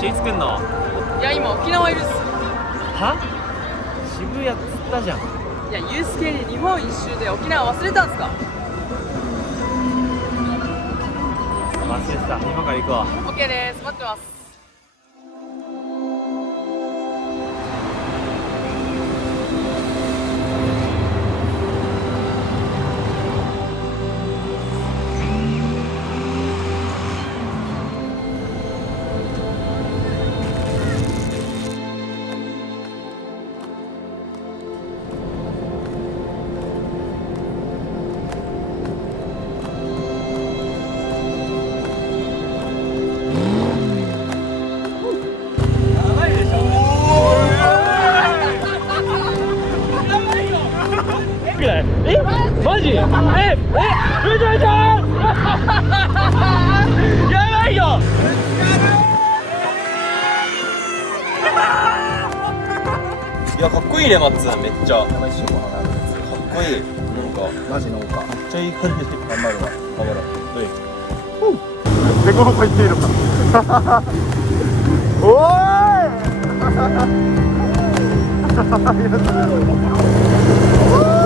橋いつ来んの？いや今沖縄いるっす。は？渋谷っつったじゃん。いやユース系に日本一周で沖縄忘れたんすか？忘れてた。今から行くわ。 OK です、待ってます。え？マジ？めちゃめちゃやばいよ。いやかっこいいねマッツン、めっちゃかっこいい。なんかマジのかめっちゃいい感じで頑張るわ。頑張ろう。でこの子言っていいのかおーい